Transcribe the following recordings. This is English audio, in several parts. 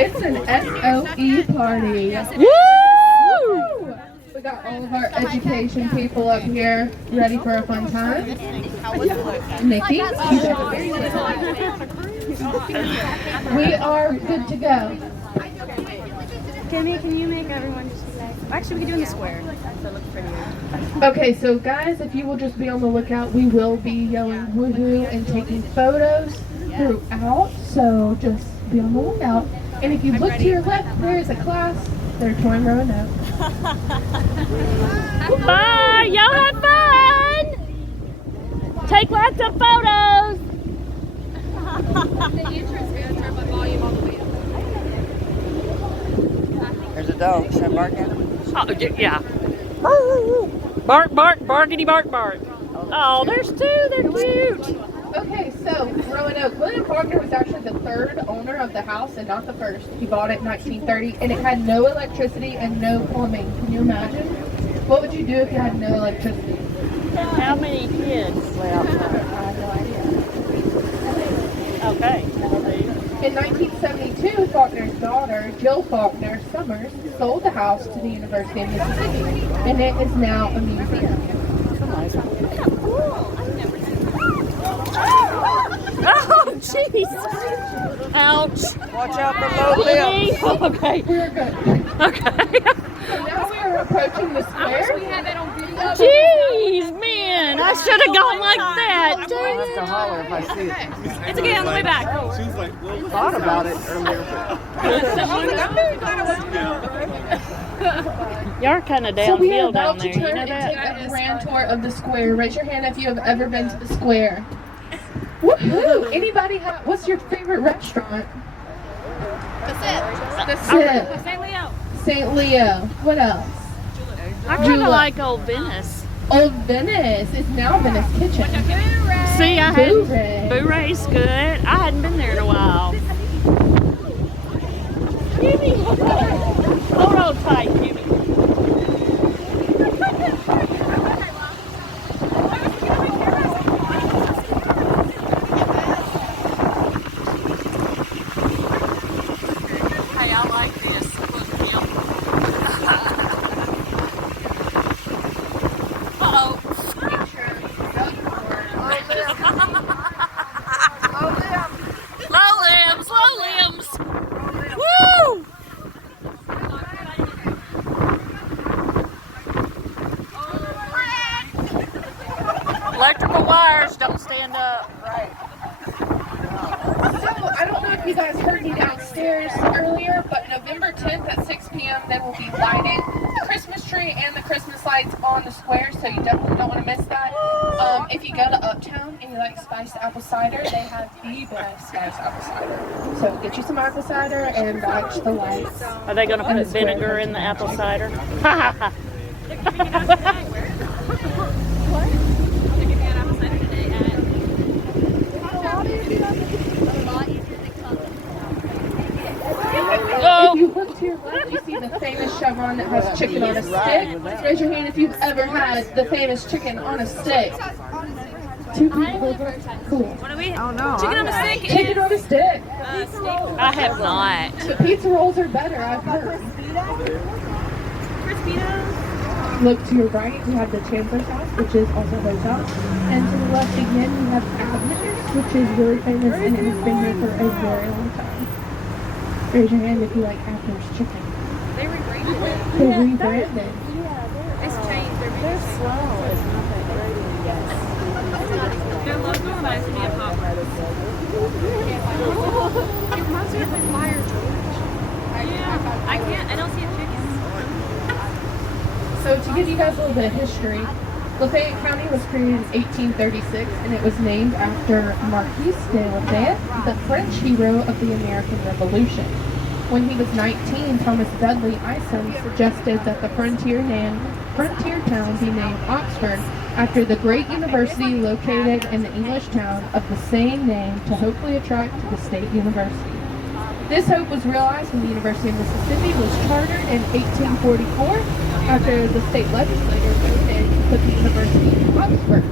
It's an SOE party. Woo! We got all of our education people up here ready for a fun time. Nikki, we are good to go. Kimmy, can you make everyone just like... Actually, we can do it in the square. So it looks prettier. Okay, so guys, if you will just be on the lookout, we will be yelling woohoo and taking photos throughout. So just be on the lookout. And if you look to your left, there is a class. They're touring Roanoke. Bye! Y'all have fun! Take lots of photos! There's a dog. Should I bark at him? Oh, yeah. Bark, bark, barkity, bark, bark. Oh, there's two. They're cute. Okay, so Roanoke, William Faulkner was actually the third owner of the house and not the first. He bought it in 1930, and it had no electricity and no plumbing. Can you imagine? What would you do if you had no electricity? How many kids? Well, I have no idea. Okay. In 1972, Faulkner's daughter, Jill Faulkner Summers, sold the house to the University of Mississippi, and it is now a museum. Oh, jeez. Ouch. Watch out for low limbs. Okay. We're good. Okay. So now we are approaching the square. Jeez, man. I should have gone like that. I'll have to holler if I see it. It's okay, on the way back. Thought about it earlier. Y'all are kind of So we are downhill down about there. to You turn know and that? take a grand tour of the square. Raise your hand if you have ever been to the square. Woohoo! Anybody have? What's your favorite restaurant? The The Sip. St. Leo. St. Leo. What else? I kind of Julep. like Old Venice. Old Venice is now Venice Kitchen. See, I Boo had Ray. Boo Ray's good. I hadn't been there in a while. Jimmy, hold on tight, Jimmy. Hey, I like this. Look, Kim. Uh-oh. Low limbs, low limbs. Woo! Electrical wires don't stand up. Right. So, I don't know if you guys heard me downstairs earlier, but November 10th at 6 p.m. they will be lighting the Christmas tree and the Christmas lights on the square, so you definitely don't want to miss that. If you go to Uptown and you like spiced apple cider, they have the best spiced apple cider. So get you some apple cider and watch the lights. Are they going to put vinegar in the apple cider? Ha ha ha. If you look to your left, you see the famous chevron that has chicken on a stick. Raise your hand if you've ever had the famous chicken on a stick. Two people. Cool. What are we? Oh no. Chicken on a stick is Chicken on a stick. steak. I have not. The pizza rolls are better, I've heard. Crispitos. Look to your right, you have the Chandler's House, which is also hotel. And to the left again, you have Abner's, which is really famous and it has been here for a very long time. Raise your hand if you like Abner's chicken. They rebranded it. They rebranded. It's changed. They're slow. It's not that great. Their logo reminds me of Hot Wheels. It reminds me of the Fire George. Yeah, I don't see a chicken. So to give you guys a little bit of history, Lafayette County was created in 1836 and it was named after Marquis de Lafayette, the French hero of the American Revolution. When he was 19, Thomas Dudley Isom suggested that the frontier town be named Oxford after the great university located in the English town of the same name to hopefully attract to the state university. This hope was realized when the University of Mississippi was chartered in 1844 after the state legislature voted to put the university in Oxford.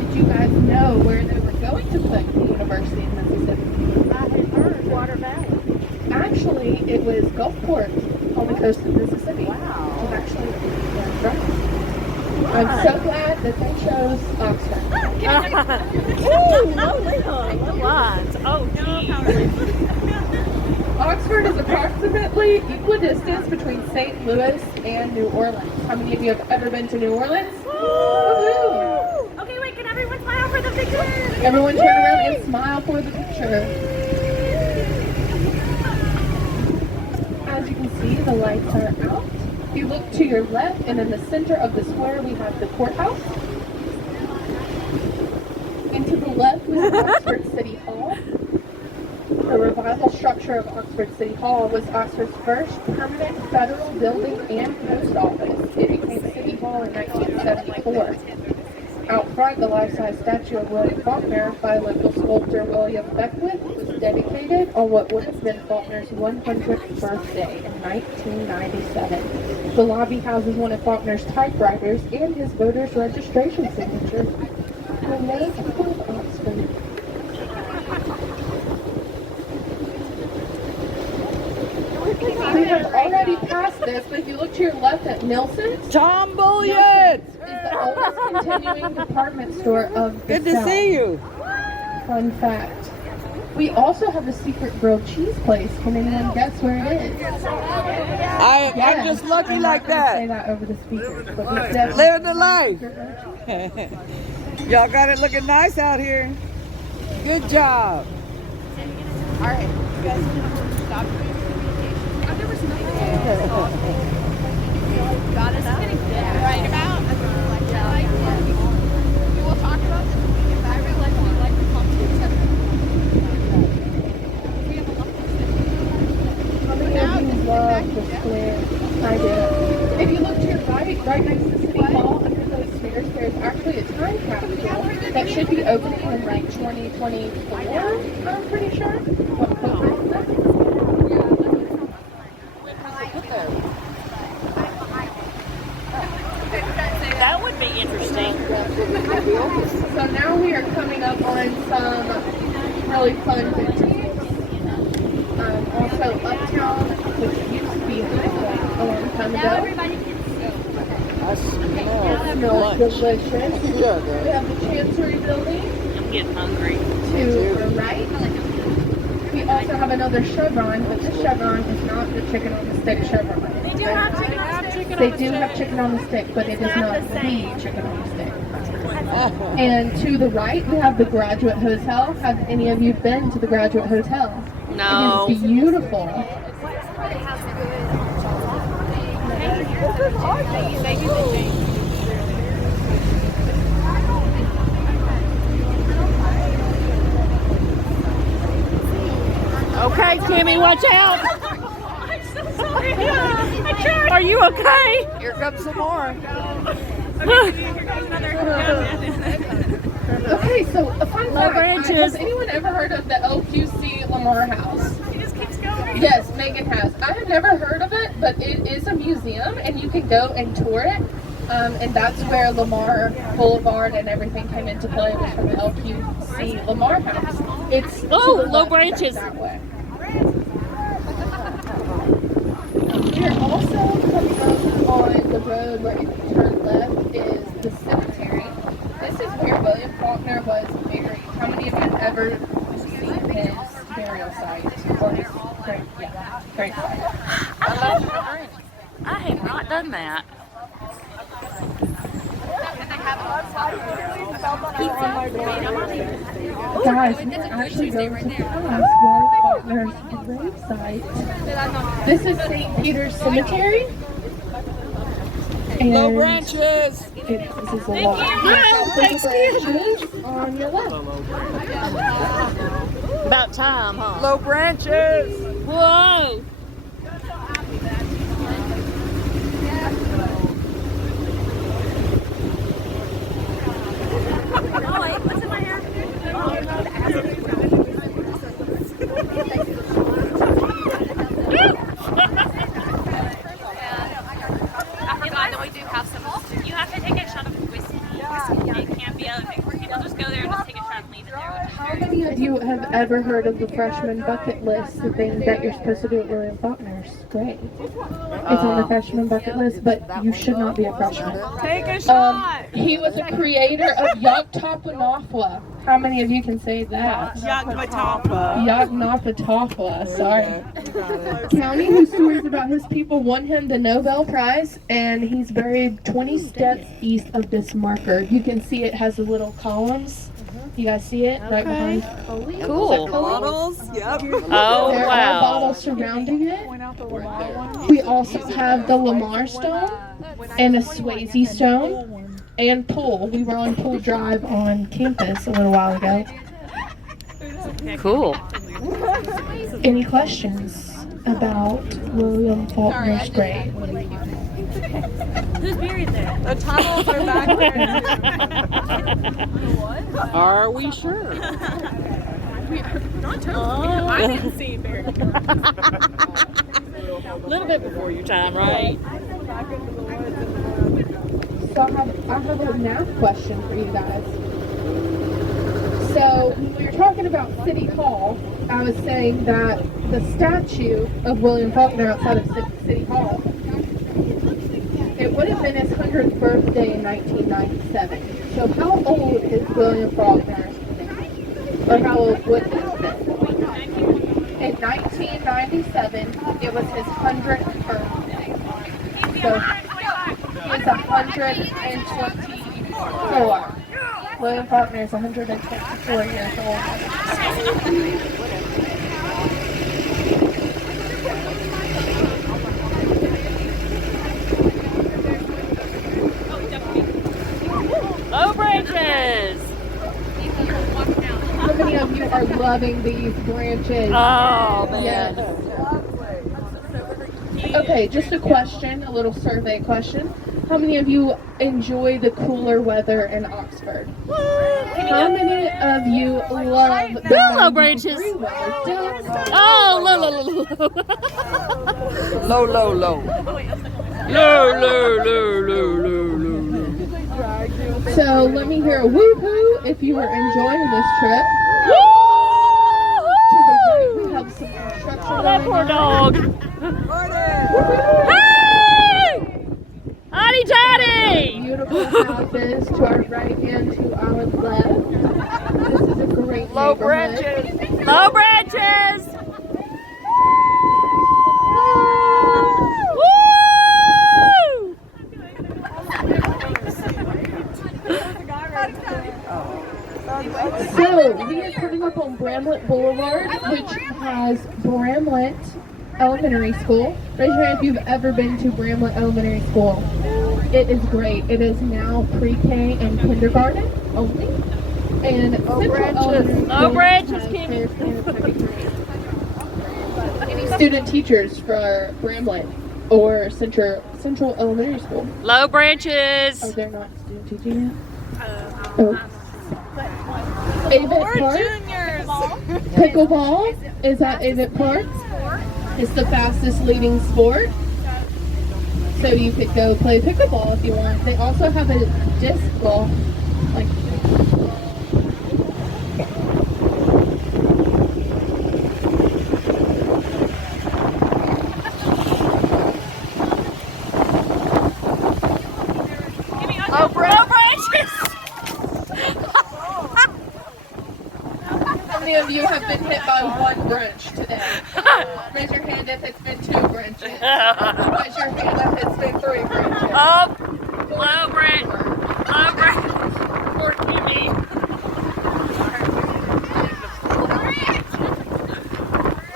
Did you guys know where they were going to put the University of Mississippi? I had heard Water Valley. Actually, Initially, it was Gulfport on the coast of Mississippi. Wow. It actually, that's right. I'm so glad that they chose Oxford. Ooh, no lines. Oh, gee. Oxford is approximately equidistant between St. Louis and New Orleans. How many of you have ever been to New Orleans? Woo! Okay, wait, can everyone smile for the picture? Everyone turn around and smile for the picture. As you can see, the lights are out. If you look to your left and in the center of the square, we have the courthouse. And to the left, we have Oxford City Hall. The revival structure of Oxford City Hall was Oxford's first permanent federal building and post office. It became City Hall in 1974. Out front, the life-size statue of William Faulkner by local sculptor William Beckwith was dedicated on what would have been Faulkner's 100th birthday in 1997. The lobby houses one of Faulkner's typewriters and his voter's registration signature. The name of Oxford. We have already passed this, but if you look to your left at Nelson's, Tom Bullion! Nelson's is the oldest continuing department store of the Good to South. see you. Fun fact. We also have a secret grilled cheese place. Can anyone guess where it is? I'm just lucky I'm like not gonna say that. that over the speakers, but we definitely Living the life. secret grilled cheese. Y'all got it looking nice out here. Good job. All right, you guys stop doing communication. I've never seen got it up. Right about. We will talk about this. I really like the competition. We have a lot of How many of you love the square? I do. If you look to your right next to City Hall, under those stairs, there's actually a time capsule that should be opening in like 2024, I'm pretty sure. What program is that? That would be interesting. So now we are coming up on some really fun boutiques. Also Uptown, which used to be Highway a long time ago. I smell Smells lunch. delicious. Yeah, We have the Chancery Building I'm getting hungry. to the right. We also have another Chevron, but this Chevron is not the chicken on the stick Chevron. They do have chicken on the stick. They do have chicken on the stick, but it is not the chicken on the stick. And to the right, we have the Graduate Hotel. Have any of you been to the Graduate Hotel? No. It is beautiful. Okay, Kimmy, watch out. I'm so sorry. I tried. Are you okay? Here comes some more. Okay, so a fun fact. branches. Has anyone ever heard of the LQC Lamar House? It just keeps going. Yes, Megan has. I have never heard of it, but it is a museum, and you can go and tour it. And that's where Lamar Boulevard and everything came into play, was from the LQC Lamar House. It's to Oh, the low left, branches. That way. We're also coming up on the road where if you turn left is the cemetery. This is where William Faulkner was buried. How many of you have ever seen his burial site? Or his grave site? I have not done that. Guys, we're actually going to pass William Faulkner's grave site. This is St. Peter's Cemetery. And Low branches. this is a lot. Thanks, Branches on your left. About time, huh? Low branches. Whoa. Oh, wait, what's in my hair? We do have some. You have to take a shot of whiskey. It can't be other things. People just go there and just take a shot and leave it there. How many of you have ever heard of the freshman bucket list, the thing that you're supposed to do at William Faulkner's grade. It's on the freshman bucket list, but you should not be a freshman. Take a shot. He was a creator of Yogtapanawha. How many of you can say that? Yogtapanawha, sorry. County whose stories about his people won him the Nobel Prize, and he's buried 20 steps east of this marker. You can see it has the little columns. You guys see it right behind? Cool. Bottles. Yep. Oh, There are wow. bottles surrounding it. We also have the Lamar Stone and a Swayze Stone and Pool. We were on Pool Drive on campus a little while ago. Cool. Any questions about William Faulkner's grave? Who's buried there? The tunnels are back there. Are we sure? Not totally. I didn't see him buried. A little bit before your time, right? So I have a math question for you guys. So when we were talking about City Hall, I was saying that the statue of William Faulkner outside of City Hall, it would have been his 100th birthday in 1997. So how old is William Faulkner? Or how old would he have been? In 1997, it was his 100th birthday. So he's 124. William Faulkner is 124 years old. Low branches. How many of you are loving these branches? Oh, man. Yes. Okay, just a question, a little survey question. How many of you enjoy the cooler weather in Oxford? How many of you love the Low branches. 93 weather? Oh, low, low, low, low. Low, low, low. Low, low, low, low, low, low. So let me hear a woohoo if you are enjoying this trip. To the right, we have some construction Oh, that going poor on. dog. Hey! Hotty toddy! Beautiful houses to our right and to our left. This is a great Low neighborhood. branches. Low branches! Woo! So, we are coming up on Bramlett Boulevard, which has Bramlett Elementary School. Raise your hand if you've ever been to Bramlett Elementary School. It is great. It is now pre-K and kindergarten only. And Central Elementary Low School branches, has Kimmy. first and second grade. Any student teachers for Bramlett or Central Elementary School? Low branches. Oh, they're not student teaching yet? Oh. Avett Park? Juniors. Pickleball is at Avett Park. It's the fastest leading sport. So you could go play pickleball if you want. They also have a disc golf. Like, Low branches. how many of you have been hit by one branch today? Raise your hand if it's been 2 branches. Raise your hand if it's been 3 branches. Up. Low branch. Low branch. Poor Kimmy.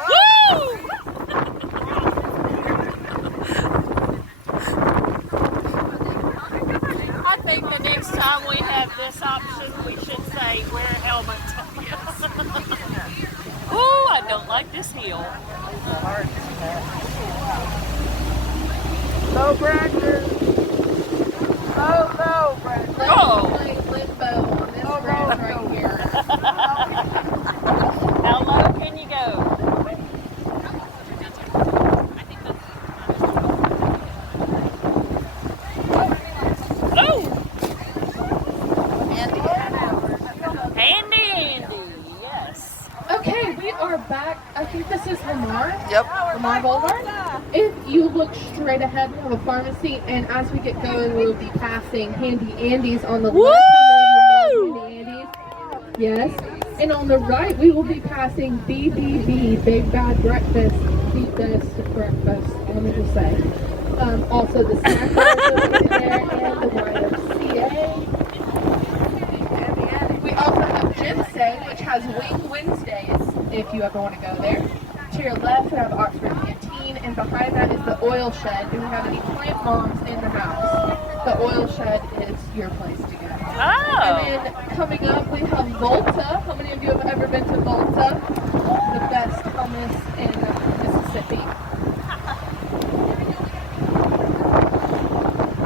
Woo! I think the next time we have this option, we should say wear a helmet. Ooh, I don't like this hill. Low branches. Low branches. Let's Oh. play limbo on this branch right here. How low can you go? Oh! Handy, yes. Okay, Bramlett Boulevard. If you look straight ahead, we have a pharmacy, and as we get going, we will be passing Handy Andy's on the left. How many of you love Handy Andy's? Yes. And on the right, we will be passing BBB, Big Bad Breakfast, the best breakfast, let me just say. Also the snack bars over there, and the YMCA. We also have Gym Say, which has Wing Wednesdays, if you ever want to go there. To your left, we have Oxford Canteen, and behind that is the Oil Shed. Do we have any plant moms in the house? The Oil Shed is your place to go. Oh. And then coming up, we have Volta. How many of you have ever been to Volta? The best hummus in Mississippi.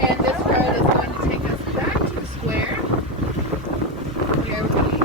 And this road is going to take us back to the square, where we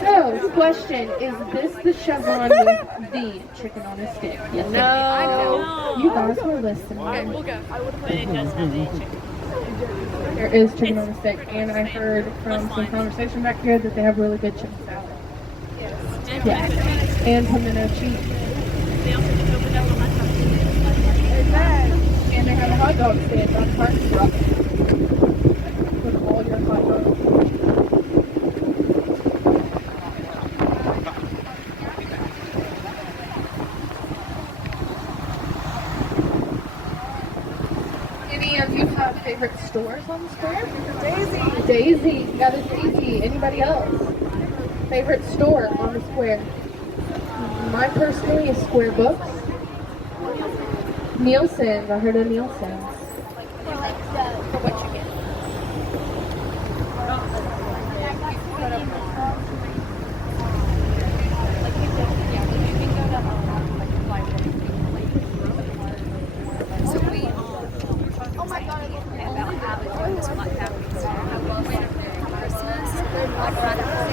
So, question, is this the chevron with the chicken on a stick? Yes. No. You guys were listening. Okay, we'll go. But it does have the chicken. There is chicken on a stick, and I heard from some conversation back here that they have really good chicken salad. Yes. And pimento cheese. They also just opened up a hot dog stand. And they have a hot dog stand. That's heartstruck. With all your hot dogs. Any of you have favorite stores on the square? Daisy. You got a Daisy. Anybody else? Favorite store on the square? Mine personally is Square Books. Nielsen's. I heard of Nielsen's. For what you get. So we oh my god, about having this like happening. So I was Christmas, like right after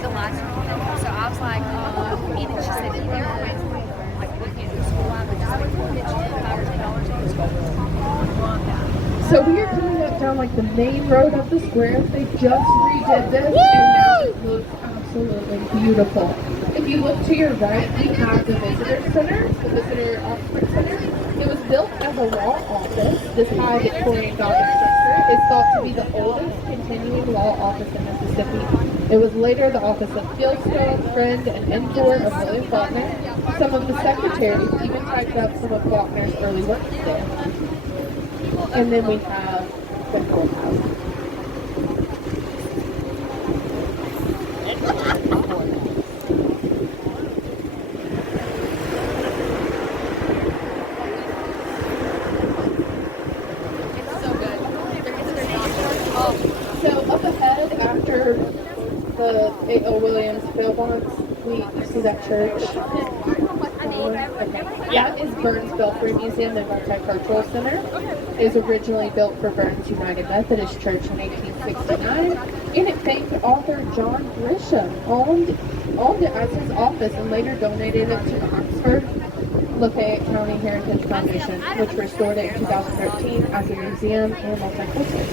the lights are on. So I was like, even she said that there were like we can't do school live, but just like $5 on school. So we are coming up down like the main road of the square. They just redid this, and now it looks absolutely beautiful. If you look to your right, we have the visitor center, the visitor Oxford Center. It was built as a law office. This high Victorian Gothic structure is thought to be the oldest continuing law office in Mississippi. It was later the office of Fieldstone, friend, and mentor of William Faulkner. Some of the secretaries even typed up some of Faulkner's early works there. And then we have the courthouse. So up ahead, after the A.O. Williams bail bonds, you see that church? Okay. That is Burns Belfry Museum and Multicultural Center. It was originally built for Burns United Methodist Church in 1869, and it thanked author John Grisham, owned it as his office, and later donated it to the Oxford Lafayette County Heritage Foundation, which restored it in 2013 as a museum and multicultural.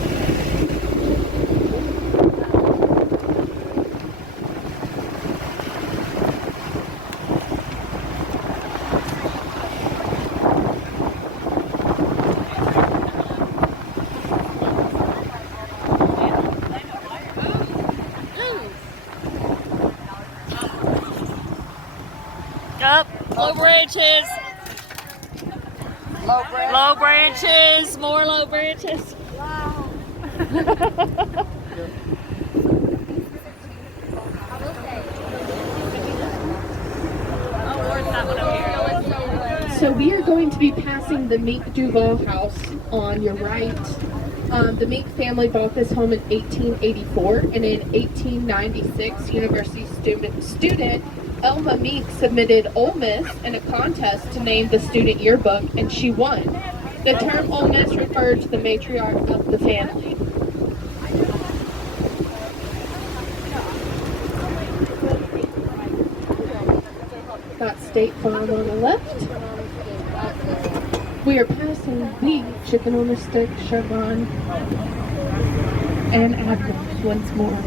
Low branches. Low breath. Low branches. More low branches. Wow. So we are going to be passing the Meek Duval house on your right. The Meek family bought this home in 1884, and in 1896, university student Elma Meek submitted Ole Miss in a contest to name the student yearbook, and she won. The term Ole Miss referred to the matriarch of the family. Got State Farm on the left. We are passing the chicken on a stick, Chevron, and Adams once more.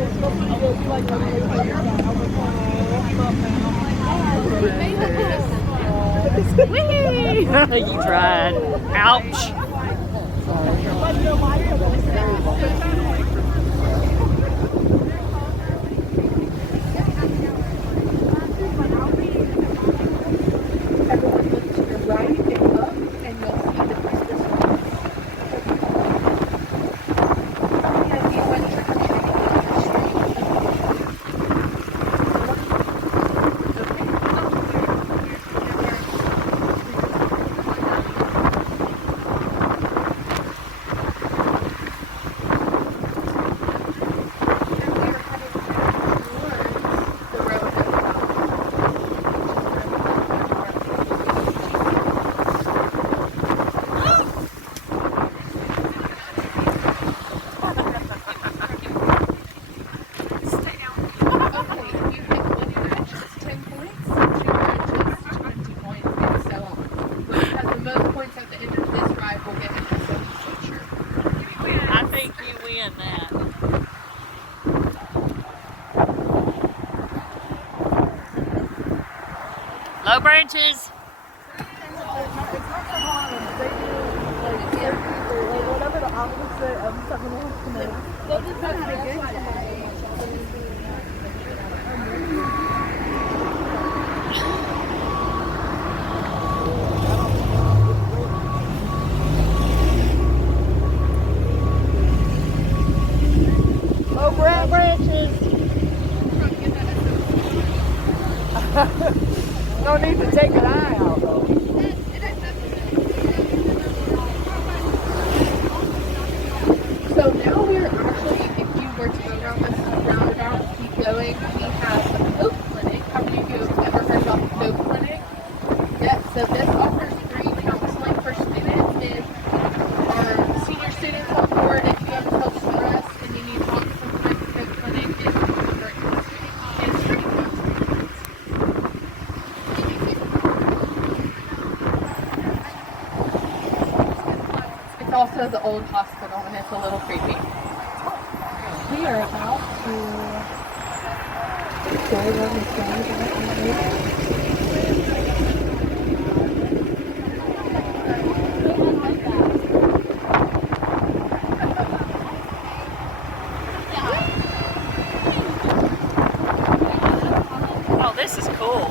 You tried. Ouch. Everyone look to your right and up, and you'll see the Christmas tree. And you went trick-or-treating down the street. I think you win that. Low branches. Whatever the opposite of something else. Low branches. No need to take an eye out though. So now we're actually, if you were to go around this roundabout and keep going, we have a Coke Clinic. Have you ever heard about the Coke Clinic? Yes, so this offers free counseling for students. If our senior students on board, if you have health stress and you need help, sometimes the Coke Clinic is great counseling and free counseling. It's also the old hospital, and it's a little creepy. We are about to go around this roundabout. Oh, this is cool.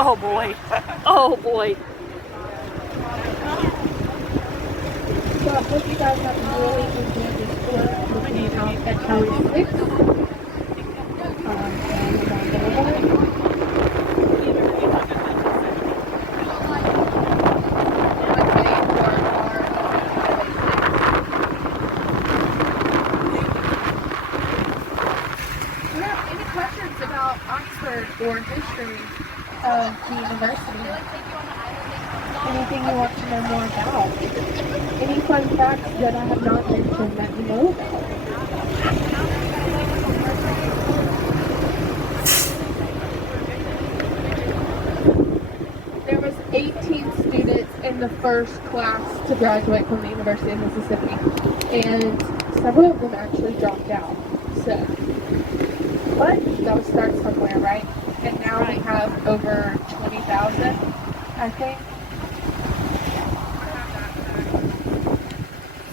Oh boy. Oh boy. So I hope you guys have really enjoyed this tour looking out at Highway 6 and Bramlett Boulevard. Any questions about Oxford or history of the university? Anything you want to know more about? Any fun facts that I have not mentioned that you know about? There was 18 students in the first class to graduate from the University of Mississippi, and several of them actually dropped out. So, but you gotta start somewhere, right? And now we have over 20,000, I think.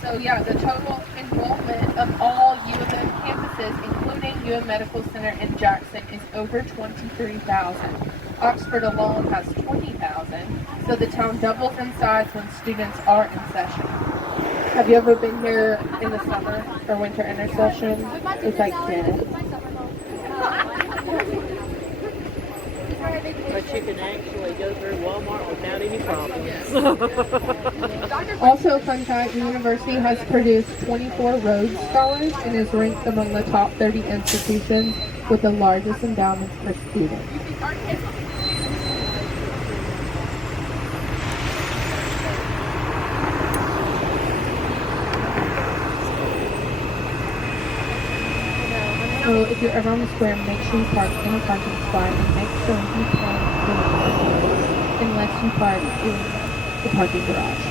So yeah, the total enrollment of all U of M campuses, including UM Medical Center in Jackson, is over 23,000. Oxford alone has 20,000. So the town doubles in size when students are in session. Have you ever been here in the summer or winter intersession? It's like dead. But you can actually go through Walmart without any problems. Also, fun fact, the university has produced 24 Rhodes Scholars and is ranked among the top 30 institutions with the largest endowments for students. So if you're ever on the square, make sure you park in a parking spot and make sure you park in the parking lot unless you park in the parking garage.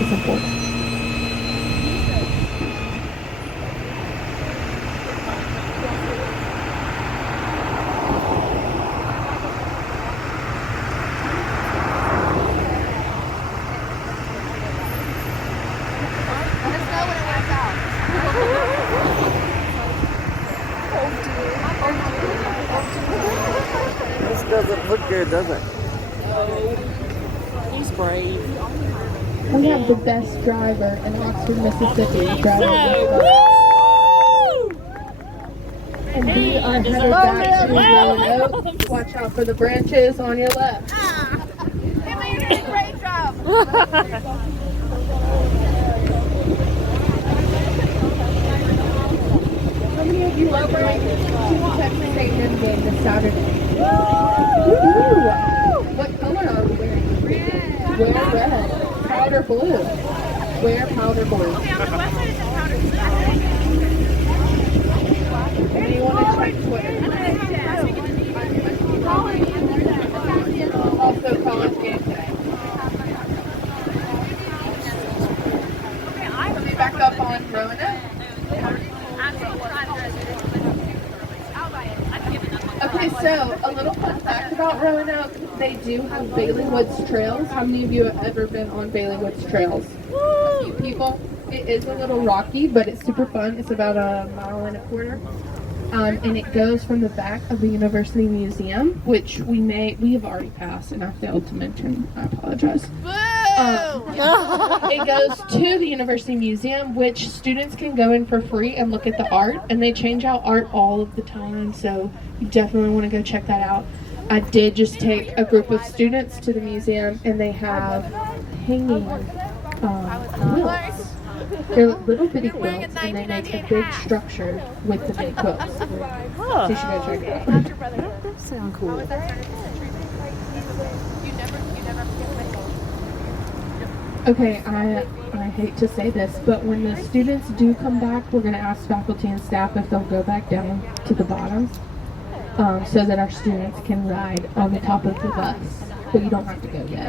It's important. This doesn't look good, does it? He's brave. We have the best driver in Oxford, Mississippi, driving this car. And we are headed back to Roanoke. Watch out for the branches on your left. Emma, you're doing a great job. How many of you are going to the Texas A&M game this Saturday? Ooh. What color are we wearing? Red. Wear red. Powder blue. Wear powder blue. Okay, on the west side it's a powder blue. And you want to check Twitter. Also college game day. Coming back up on Roanoke. Okay, so a little fun fact about Roanoke, they do have Bailey Woods trails. How many of you have ever been on Bailey Woods trails? A few people. It is a little rocky, but it's super fun. It's about 1.25 miles. And it goes from the back of the University Museum, which we have already passed, and I failed to mention. I apologize. It goes to the University Museum, which students can go in for free and look at the art, and they change out art all of the time, so you definitely want to go check that out. I did just take a group of students to the museum, and they have hanging quilts. They're little bitty quilts, and they make a big structure with the big quilts. So you should go check it out. That sounds cool. Okay, I hate to say this, but when the students do come back, we're going to ask faculty and staff if they'll go back down to the bottoms so that our students can ride on the top of the bus. But you don't have to go yet.